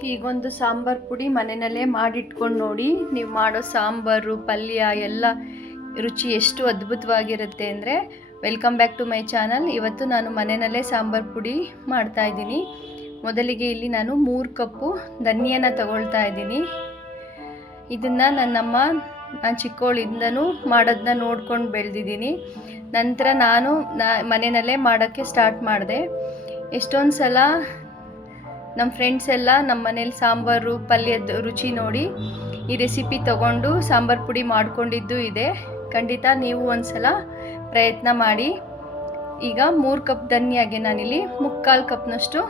ಹೀಗೊಂದು ಸಾಂಬಾರು ಪುಡಿ ಮನೆಯಲ್ಲೇ ಮಾಡಿಟ್ಕೊಂಡು ನೋಡಿ. ನೀವು ಮಾಡೋ ಸಾಂಬಾರು ಪಲ್ಯ ಎಲ್ಲ ರುಚಿ ಎಷ್ಟು ಅದ್ಭುತವಾಗಿರುತ್ತೆ ಅಂದರೆ. Welcome back to my channel. ಇವತ್ತು ನಾನು ಮನೆಯಲ್ಲೇ ಸಾಂಬಾರು ಪುಡಿ ಮಾಡ್ತಾಯಿದ್ದೀನಿ. ಮೊದಲಿಗೆ ಇಲ್ಲಿ ನಾನು 3 ಕಪ್ಪು ಧನಿಯಾನ ತಗೊಳ್ತಾ ಇದ್ದೀನಿ. ಇದನ್ನು ನಾನು ಚಿಕ್ಕವಳಿಂದನೂ ಮಾಡೋದನ್ನ ನೋಡ್ಕೊಂಡು ಬೆಳೆದಿದ್ದೀನಿ. ನಂತರ ನಾನು ಮನೆಯಲ್ಲೇ ಮಾಡೋಕ್ಕೆ ಸ್ಟಾರ್ಟ್ ಮಾಡಿದೆ. ಎಷ್ಟೊಂದು ಸಲ ನಮ್ಮ ಫ್ರೆಂಡ್ಸ್ ಎಲ್ಲ ನಮ್ಮ ಮನೇಲಿ ಸಾಂಬಾರು ಪಲ್ಯದ ರುಚಿ ನೋಡಿ ಈ ರೆಸಿಪಿ ತೊಗೊಂಡು ಸಾಂಬಾರು ಪುಡಿ ಮಾಡ್ಕೊಂಡಿದ್ದು ಇದೆ. ಖಂಡಿತ ನೀವು ಒಂದು ಸಲ ಪ್ರಯತ್ನ ಮಾಡಿ. ಈಗ 3 ಕಪ್ ಧನಿಯಾಗೆ ನಾನಿಲ್ಲಿ 3/4 ಕಪ್ನಷ್ಟು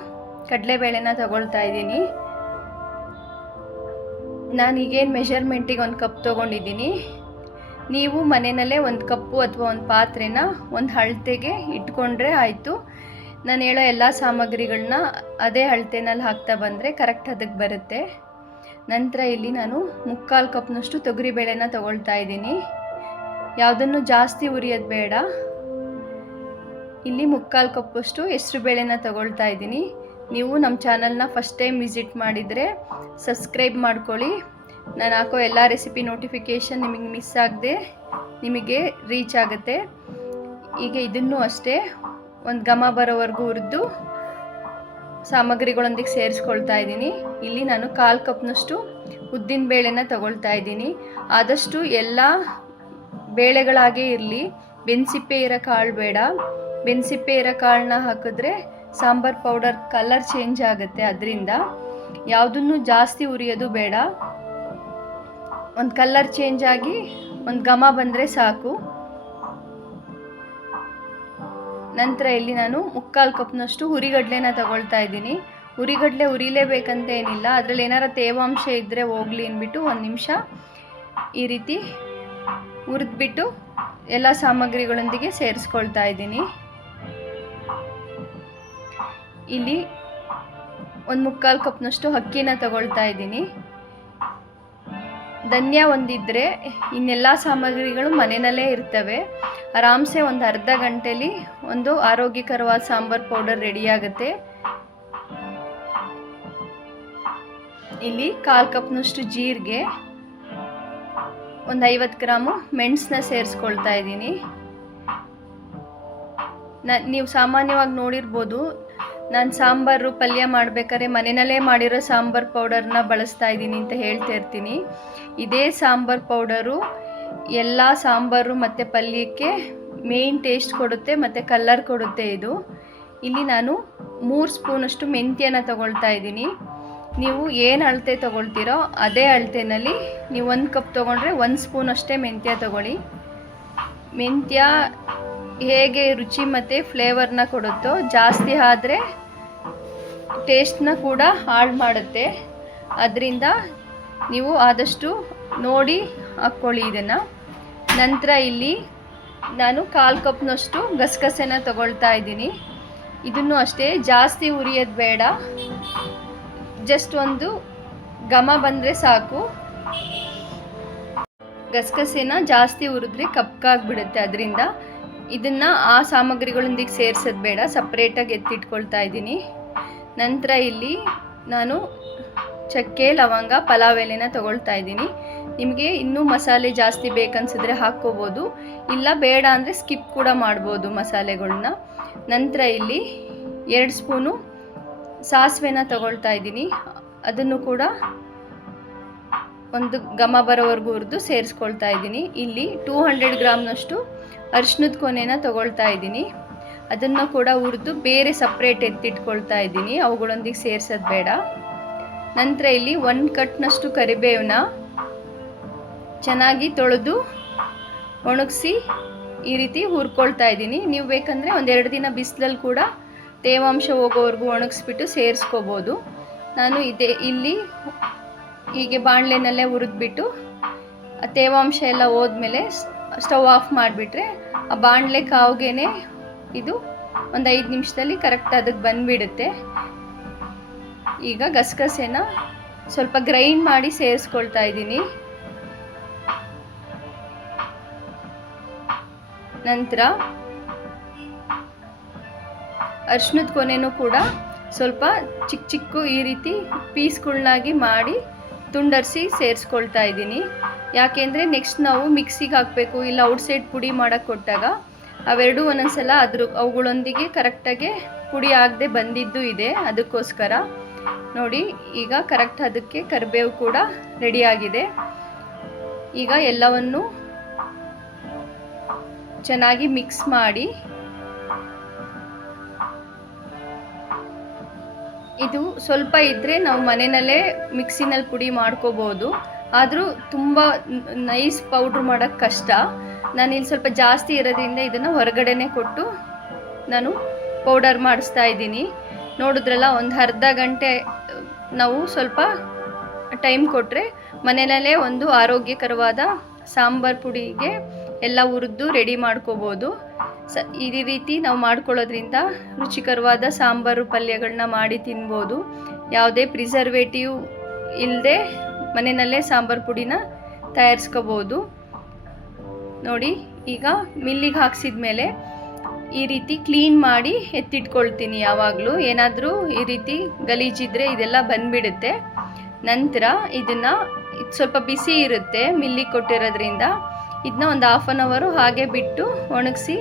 ಕಡಲೆಬೇಳೆನ ತಗೊಳ್ತಾ ಇದ್ದೀನಿ. ನಾನೀಗೇನು ಮೆಷರ್ಮೆಂಟಿಗೆ 1 ಕಪ್ ತೊಗೊಂಡಿದ್ದೀನಿ. ನೀವು ಮನೆಯಲ್ಲೇ 1 ಕಪ್ಪು ಅಥವಾ ಒಂದು ಪಾತ್ರೆನ ಒಂದು ಅಳತೆಗೆ ಇಟ್ಕೊಂಡ್ರೆ ಆಯಿತು. ನಾನು ಹೇಳೋ ಎಲ್ಲ ಸಾಮಗ್ರಿಗಳನ್ನ ಅದೇ ಅಳತೆನಲ್ಲಿ ಹಾಕ್ತಾ ಬಂದರೆ ಕರೆಕ್ಟ್ ಅದಕ್ಕೆ ಬರುತ್ತೆ. ನಂತರ ಇಲ್ಲಿ ನಾನು 3/4 ಕಪ್ನಷ್ಟು ತೊಗರಿಬೇಳೆನ ತಗೊಳ್ತಾ ಇದ್ದೀನಿ. ಯಾವುದನ್ನು ಜಾಸ್ತಿ ಹುರಿಯೋದು ಬೇಡ. ಇಲ್ಲಿ 3/4 ಕಪ್ಪಷ್ಟು ಹೆಸರುಬೇಳೆನ ತಗೊಳ್ತಾ ಇದ್ದೀನಿ. ನೀವು ನಮ್ಮ ಚಾನಲ್ನ ಫಸ್ಟ್ ಟೈಮ್ ವಿಸಿಟ್ ಮಾಡಿದರೆ ಸಬ್ಸ್ಕ್ರೈಬ್ ಮಾಡ್ಕೊಳ್ಳಿ. ನಾನು ಹಾಕೋ ಎಲ್ಲ ರೆಸಿಪಿ ನೋಟಿಫಿಕೇಷನ್ ನಿಮಗೆ ಮಿಸ್ ಆಗದೆ ನಿಮಗೆ ರೀಚ್ ಆಗುತ್ತೆ. ಈಗ ಇದನ್ನು ಅಷ್ಟೇ ಒಂದು ಘಮ ಬರೋವರೆಗೂ ಹುರಿದು ಸಾಮಗ್ರಿಗಳೊಂದಿಗೆ ಸೇರಿಸ್ಕೊಳ್ತಾ ಇದ್ದೀನಿ. ಇಲ್ಲಿ ನಾನು 1/4 ಕಪ್ನಷ್ಟು ಉದ್ದಿನ ಬೇಳೆನ ತಗೊಳ್ತಾ ಇದ್ದೀನಿ. ಆದಷ್ಟು ಎಲ್ಲ ಬೇಳೆಗಳಾಗೇ ಇರಲಿ, ಬೆನ್ಸಿಪ್ಪೆ ಇರೋ ಕಾಳು ಬೇಡ. ಬೆನ್ಸಿಪ್ಪೆ ಇರೋ ಕಾಳನ್ನ ಹಾಕಿದ್ರೆ ಸಾಂಬಾರು ಪೌಡರ್ ಕಲರ್ ಚೇಂಜ್ ಆಗುತ್ತೆ. ಅದರಿಂದ ಯಾವುದನ್ನು ಜಾಸ್ತಿ ಹುರಿಯೋದು ಬೇಡ. ಒಂದು ಕಲರ್ ಚೇಂಜ್ ಆಗಿ ಒಂದು ಘಮ ಬಂದರೆ ಸಾಕು. ನಂತರ ಇಲ್ಲಿ ನಾನು 3/4 ಕಪ್ನಷ್ಟು ಹುರಿಗಡಲೆನ ತಗೊಳ್ತಾ ಇದ್ದೀನಿ. ಹುರಿಗಡಲೆ ಹುರಿಲೇಬೇಕಂತ ಏನಿಲ್ಲ, ಅದರಲ್ಲಿ ಏನಾರ ತೇವಾಂಶ ಇದ್ದರೆ ಹೋಗಲಿ ಅಂದ್ಬಿಟ್ಟು 1 ನಿಮಿಷ ಈ ರೀತಿ ಹುರಿದ್ಬಿಟ್ಟು ಎಲ್ಲ ಸಾಮಗ್ರಿಗಳೊಂದಿಗೆ ಸೇರಿಸ್ಕೊಳ್ತಾ ಇದ್ದೀನಿ. ಇಲ್ಲಿ 1/4 ಕಪ್ನಷ್ಟು ಅಕ್ಕಿನ ತಗೊಳ್ತಾ ಇದ್ದೀನಿ. ಧನ್ಯ ಒಂದಿದ್ದರೆ ಇನ್ನೆಲ್ಲ ಸಾಮಗ್ರಿಗಳು ಮನೆಯಲ್ಲೇ ಇರ್ತವೆ. ಆರಾಮ್ಸೆ ಒಂದು ಅರ್ಧ ಗಂಟೆಲಿ ಒಂದು ಆರೋಗ್ಯಕರವಾದ ಸಾಂಬಾರು ಪೌಡರ್ ರೆಡಿಯಾಗುತ್ತೆ. ಇಲ್ಲಿ 1/4 ಕಪ್ನಷ್ಟು ಜೀರಿಗೆ, ಒಂದು 50 ಗ್ರಾಮು ಮೆಣಸನ್ನ ಸೇರಿಸ್ಕೊಳ್ತಾ ಇದ್ದೀನಿ. ನೀವು ಸಾಮಾನ್ಯವಾಗಿ ನೋಡಿರ್ಬೋದು, ನಾನು ಸಾಂಬಾರು ಪಲ್ಯ ಮಾಡಬೇಕಾದ್ರೆ ಮನೆಯಲ್ಲೇ ಮಾಡಿರೋ ಸಾಂಬಾರು ಪೌಡರ್ನ ಬಳಸ್ತಾ ಇದ್ದೀನಿ ಅಂತ ಹೇಳ್ತಾ ಇರ್ತೀನಿ. ಇದೇ ಸಾಂಬಾರು ಪೌಡರು ಎಲ್ಲ ಸಾಂಬಾರು ಮತ್ತು ಪಲ್ಯಕ್ಕೆ ಮೇಯ್ನ್ ಟೇಸ್ಟ್ ಕೊಡುತ್ತೆ ಮತ್ತು ಕಲರ್ ಕೊಡುತ್ತೆ ಇದು. ಇಲ್ಲಿ ನಾನು 3 ಸ್ಪೂನಷ್ಟು ಮೆಂತ್ಯನ ತಗೊಳ್ತಾ ಇದ್ದೀನಿ. ನೀವು ಏನು ಅಳತೆ ತೊಗೊಳ್ತೀರೋ ಅದೇ ಅಳತೆನಲ್ಲಿ ನೀವು 1 ಕಪ್ ತೊಗೊಂಡ್ರೆ 1 ಸ್ಪೂನ್ ಅಷ್ಟೇ ಮೆಂತ್ಯ ತೊಗೊಳ್ಳಿ. ಮೆಂತ್ಯ ಹೇಗೆ ರುಚಿ ಮತ್ತು ಫ್ಲೇವರ್ನ ಕೊಡುತ್ತೋ, ಜಾಸ್ತಿ ಆದರೆ ಟೇಸ್ಟ್ನ ಕೂಡ ಹಾಳು ಮಾಡುತ್ತೆ. ಅದರಿಂದ ನೀವು ಆದಷ್ಟು ನೋಡಿ ಹಾಕ್ಕೊಳ್ಳಿ ಇದನ್ನು. ನಂತರ ಇಲ್ಲಿ ನಾನು 1/4 ಕಪ್ನಷ್ಟು ಗಸಗಸೆನ ತಗೊಳ್ತಾ ಇದ್ದೀನಿ. ಇದನ್ನು ಅಷ್ಟೇ ಜಾಸ್ತಿ ಹುರಿಯೋದು ಬೇಡ, ಜಸ್ಟ್ ಒಂದು ಘಮ ಬಂದರೆ ಸಾಕು. ಗಸಗಸೆನ ಜಾಸ್ತಿ ಹುರಿದ್ರೆ ಕಪ್ಪಾಗಿಬಿಡುತ್ತೆ. ಅದರಿಂದ ಇದನ್ನು ಆ ಸಾಮಗ್ರಿಗಳೊಂದಿಗೆ ಸೇರಿಸೋದು ಬೇಡ, ಸಪ್ರೇಟಾಗಿ ಎತ್ತಿಟ್ಕೊಳ್ತಾ ಇದ್ದೀನಿ. ನಂತರ ಇಲ್ಲಿ ನಾನು ಚಕ್ಕೆ, ಲವಂಗ, ಪಲಾವ್ ಎಲೆನ ತಗೊಳ್ತಾ ಇದ್ದೀನಿ. ನಿಮಗೆ ಇನ್ನೂ ಮಸಾಲೆ ಜಾಸ್ತಿ ಬೇಕನ್ಸಿದ್ರೆ ಹಾಕ್ಕೋಬೋದು, ಇಲ್ಲ ಬೇಡ ಅಂದರೆ ಸ್ಕಿಪ್ ಕೂಡ ಮಾಡ್ಬೋದು ಮಸಾಲೆಗಳನ್ನ. ನಂತರ ಇಲ್ಲಿ 2 ಸ್ಪೂನು ಸಾಸಿವೆನ ತಗೊಳ್ತಾ ಇದ್ದೀನಿ. ಅದನ್ನು ಕೂಡ ಒಂದು ಘಮ ಬರೋವರೆಗೂ ಹುರಿದು ಸೇರಿಸ್ಕೊಳ್ತಾ ಇದ್ದೀನಿ. ಇಲ್ಲಿ 200 ಗ್ರಾಮ್ನಷ್ಟು ಅರಿಶಿನದ ಕೊನೆನ ತಗೊಳ್ತಾ ಇದ್ದೀನಿ. ಅದನ್ನು ಕೂಡ ಹುರಿದು ಬೇರೆ ಸಪ್ರೇಟ್ ಎತ್ತಿಟ್ಕೊಳ್ತಾ ಇದ್ದೀನಿ, ಅವುಗಳೊಂದಿಗೆ ಸೇರಿಸೋದು ಬೇಡ. ನಂತರ ಇಲ್ಲಿ 1 ಕಟ್ನಷ್ಟು ಕರಿಬೇವನ್ನ ಚೆನ್ನಾಗಿ ತೊಳೆದು ಒಣಗಿಸಿ ಈ ರೀತಿ ಹುರ್ಕೊಳ್ತಾ ಇದ್ದೀನಿ. ನೀವು ಬೇಕಂದರೆ 1-2 ದಿನ ಬಿಸಿಲಲ್ಲಿ ಕೂಡ ತೇವಾಂಶ ಹೋಗೋವರೆಗೂ ಒಣಗಿಸ್ಬಿಟ್ಟು ಸೇರಿಸ್ಕೋಬೋದು. ನಾನು ಇಲ್ಲಿ ಹೀಗೆ ಬಾಣಲೆನಲ್ಲೇ ಹುರಿದ್ಬಿಟ್ಟು ಆ ತೇವಾಂಶ ಎಲ್ಲ ಹೋದ್ಮೇಲೆ ಸ್ಟವ್ ಆಫ್ ಮಾಡಿಬಿಟ್ರೆ ಆ ಬಾಣಲೆ ಕಾವ್ಗೆನೆ ಇದು ಒಂದು 5 ನಿಮಿಷದಲ್ಲಿ ಕರೆಕ್ಟ್ ಅದಕ್ಕೆ ಬಂದುಬಿಡುತ್ತೆ. ಈಗ ಗಸಗಸೆನ ಸ್ವಲ್ಪ ಗ್ರೈಂಡ್ ಮಾಡಿ ಸೇರಿಸ್ಕೊಳ್ತಾ ಇದ್ದೀನಿ. ನಂತರ ಅರಿಶಿನದ ಕೊನೆನೂ ಕೂಡ ಸ್ವಲ್ಪ ಚಿಕ್ಕ ಚಿಕ್ಕ ಈ ರೀತಿ ಪೀಸ್ಗಳನ್ನಾಗಿ ಮಾಡಿ ತುಂಡರಿಸಿ ಸೇರಿಸ್ಕೊಳ್ತಾ ಇದ್ದೀನಿ. ಯಾಕೆಂದರೆ ನೆಕ್ಸ್ಟ್ ನಾವು ಮಿಕ್ಸಿಗೆ ಹಾಕಬೇಕು, ಇಲ್ಲ ಔಟ್ಸೈಡ್ ಪುಡಿ ಮಾಡೋಕ್ಕೆ ಕೊಟ್ಟಾಗ ಅವೆರಡೂ ಒಂದೊಂದ್ಸಲ ಅವುಗಳೊಂದಿಗೆ ಕರೆಕ್ಟಾಗಿ ಪುಡಿ ಆಗದೆ ಬಂದಿದ್ದು ಇದೆ. ಅದಕ್ಕೋಸ್ಕರ ನೋಡಿ, ಈಗ ಕರೆಕ್ಟ್ ಅದಕ್ಕೆ ಕರಿಬೇವು ಕೂಡ ರೆಡಿಯಾಗಿದೆ. ಈಗ ಎಲ್ಲವನ್ನು ಚೆನ್ನಾಗಿ ಮಿಕ್ಸ್ ಮಾಡಿ, ಇದು ಸ್ವಲ್ಪ ಇದ್ದರೆ ನಾವು ಮನೆಯಲ್ಲೇ ಮಿಕ್ಸಿನಲ್ಲಿ ಪುಡಿ ಮಾಡ್ಕೋಬೋದು. ಆದರೂ ತುಂಬ ನೈಸ್ ಪೌಡ್ರ್ ಮಾಡೋಕ್ಕೆ ಕಷ್ಟ. ನಾನಿಲ್ಲಿ ಸ್ವಲ್ಪ ಜಾಸ್ತಿ ಇರೋದ್ರಿಂದ ಇದನ್ನು ಹೊರಗಡೆನೇ ಕೊಟ್ಟು ನಾನು ಪೌಡರ್ ಮಾಡಿಸ್ತಾ ಇದ್ದೀನಿ. ನೋಡಿದ್ರಲ್ಲ, ಒಂದು ಅರ್ಧ ಗಂಟೆ ನಾವು ಸ್ವಲ್ಪ ಟೈಮ್ ಕೊಟ್ಟರೆ ಮನೆಯಲ್ಲೇ ಒಂದು ಆರೋಗ್ಯಕರವಾದ ಸಾಂಬಾರು ಪುಡಿಗೆ ಎಲ್ಲ ಹುರಿದು ರೆಡಿ ಮಾಡ್ಕೋಬೋದು. ಈ ರೀತಿ ನಾವು ಮಾಡ್ಕೊಳ್ಳೋದ್ರಿಂದ ರುಚಿಕರವಾದ ಸಾಂಬಾರು ಪಲ್ಯಗಳನ್ನ ಮಾಡಿ ತಿನ್ಬೋದು. ಯಾವುದೇ ಪ್ರಿಸರ್ವೇಟಿವ್ ಇಲ್ಲದೆ ಮನೆಯಲ್ಲೇ ಸಾಂಬಾರು ಪುಡಿನ ತಯಾರಿಸ್ಕೋಬೋದು. ನೋಡಿ, ಈಗ ಮಿಲ್ಲಿಗೆ ಹಾಕ್ಸಿದ ಮೇಲೆ ಈ ರೀತಿ ಕ್ಲೀನ್ ಮಾಡಿ ಎತ್ತಿಟ್ಕೊಳ್ತೀನಿ. ಯಾವಾಗಲೂ ಏನಾದರೂ ಈ ರೀತಿ ಗಲೀಜಿದ್ರೆ ಇದೆಲ್ಲ ಬಂದುಬಿಡುತ್ತೆ. ನಂತರ ಇದನ್ನು ಸ್ವಲ್ಪ ಬಿಸಿ ಇರುತ್ತೆ ಮಿಲ್ಲಿಗೆ ಕೊಟ್ಟಿರೋದ್ರಿಂದ, ಇದನ್ನ ಒಂದು 1/2 ಅವರ್ ಹಾಗೆ ಬಿಟ್ಟು ಒಣಗಿಸಿ,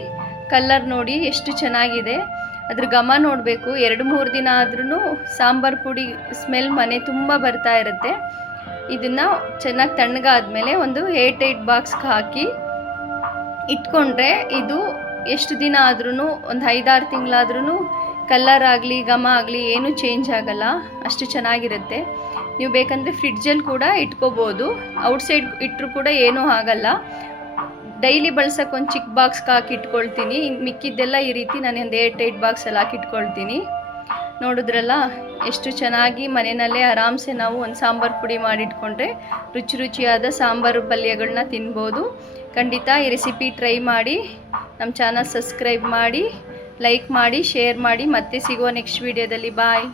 ಕಲರ್ ನೋಡಿ ಎಷ್ಟು ಚೆನ್ನಾಗಿದೆ, ಅದ್ರ ಘಮ ನೋಡಬೇಕು. 2-3 ದಿನ ಆದ್ರೂ ಸಾಂಬಾರು ಪುಡಿ ಸ್ಮೆಲ್ ಮನೆ ತುಂಬ ಬರ್ತಾ ಇರುತ್ತೆ. ಇದನ್ನು ಚೆನ್ನಾಗಿ ತಣ್ಣಗಾದ್ಮೇಲೆ ಒಂದು 8 ಬಾಕ್ಸ್ಗೆ ಹಾಕಿ ಇಟ್ಕೊಂಡ್ರೆ ಇದು ಎಷ್ಟು ದಿನ ಆದ್ರೂ, ಒಂದು 5-6 ತಿಂಗಳಾದ್ರೂ ಕಲರ್ ಆಗಲಿ ಘಮ ಆಗಲಿ ಏನೂ ಚೇಂಜ್ ಆಗಲ್ಲ, ಅಷ್ಟು ಚೆನ್ನಾಗಿರುತ್ತೆ. ನೀವು ಬೇಕಂದರೆ ಫ್ರಿಡ್ಜಲ್ಲಿ ಕೂಡ ಇಟ್ಕೋಬೋದು. ಔಟ್ಸೈಡ್ ಇಟ್ಟರು ಕೂಡ ಏನೂ ಆಗಲ್ಲ. ಡೈಲಿ ಬಳಸೋಕೆ ಒಂದು ಚಿಕ್ಕ ಬಾಕ್ಸ್ಗೆ ಹಾಕಿ ಇಟ್ಕೊಳ್ತೀನಿ. ಮಿಕ್ಕಿದ್ದೆಲ್ಲ ಈ ರೀತಿ ನಾನು ಒಂದು 8 ಬಾಕ್ಸಲ್ಲಿ ಹಾಕಿ ಇಟ್ಕೊಳ್ತೀನಿ. ನೋಡಿದ್ರಲ್ಲ, ಎಷ್ಟು ಚೆನ್ನಾಗಿ ಮನೆಯಲ್ಲೇ ಆರಾಮ್ಸೆ ನಾವು ಒಂದು ಸಾಂಬಾರು ಪುಡಿ ಮಾಡಿಟ್ಕೊಂಡ್ರೆ ರುಚಿಯಾದ ಸಾಂಬಾರು ಪಲ್ಯಗಳನ್ನ ತಿನ್ಬೋದು. ಖಂಡಿತ ಈ ರೆಸಿಪಿ ಟ್ರೈ ಮಾಡಿ. ನಮ್ಮ ಚಾನಲ್ ಸಬ್ಸ್ಕ್ರೈಬ್ ಮಾಡಿ, ಲೈಕ್ ಮಾಡಿ, ಶೇರ್ ಮಾಡಿ. ಮತ್ತೆ ಸಿಗುವ ನೆಕ್ಸ್ಟ್ ವಿಡಿಯೋದಲ್ಲಿ. ಬಾಯ್.